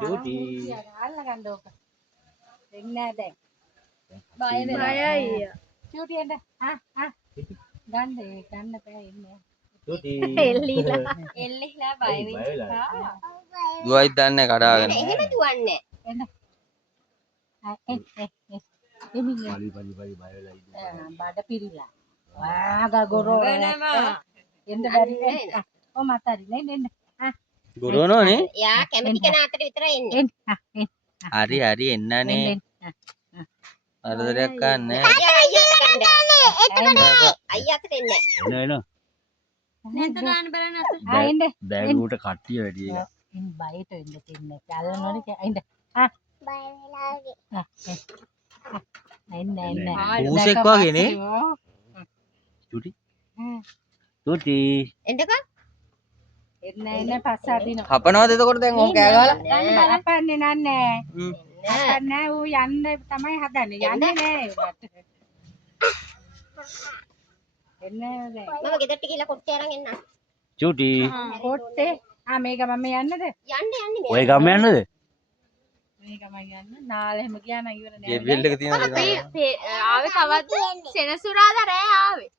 චූටි අල්ල ගන්න ඕක. දෙන්නේ නැහැ දැන්. බය වෙලා. බයයි. චූටි එන්න. ගන්න ගන්න බෑ ඉන්නේ. චූටි එල්ලීලා. එල්ලෙහිලා බය වෙච්චා. දුවයිත් දන්නේ කඩාගෙන. එහෙම දුවන්නේ. එන්න. එමින් පලි බය වෙලා ඉන්නේ බඩ පිරිලා. ගොරෝ වෙනවා. එන්න බැරි නේද? ඔය මතරි නෙන්න. ගොරෝනෝනේ. යා කැමති කෙනා අතට විතරයි එන්නේ. එන්න. හරි හරි එන්නනේ. අරදරයක් ගන්න. අයියා අතට එන්නේ. එන නැත ගන්න බලන්න අත. එන්න. බෑග් උට කට්ටිය වැඩි එක ඉන් බයට එන්න තින්නේ. අල්ලනවනේ එන්න. බය වෙලා එන්න. ඌසෙක් වගේනේ. චූටි චූටි එන්නකෝ. එන්න පස්ස අදිනවා. හපනවද එතකොට දැන් ඕක කෑ ගහලා? ගන්න බලපන්නේ නන්නේ. හ්ම්. නෑ ඌ යන්න තමයි හදන්නේ. යන්නේ නෑ ඒකට. එන්න දැන්. මම ගෙදරට ගිහලා කොට්ටේ අරන් එන්න. චූටි කොට්ටේ මේක මම යන්නද? යන්නේ ඔය ගම යන්නද මේක මම යන්න. නාලෙම ගියා නම් ඉවර නෑ. ගෙබෙල් එක තියෙනවද? ආවේ කවද්ද? සෙනසුරාදා රෑ ආවේ.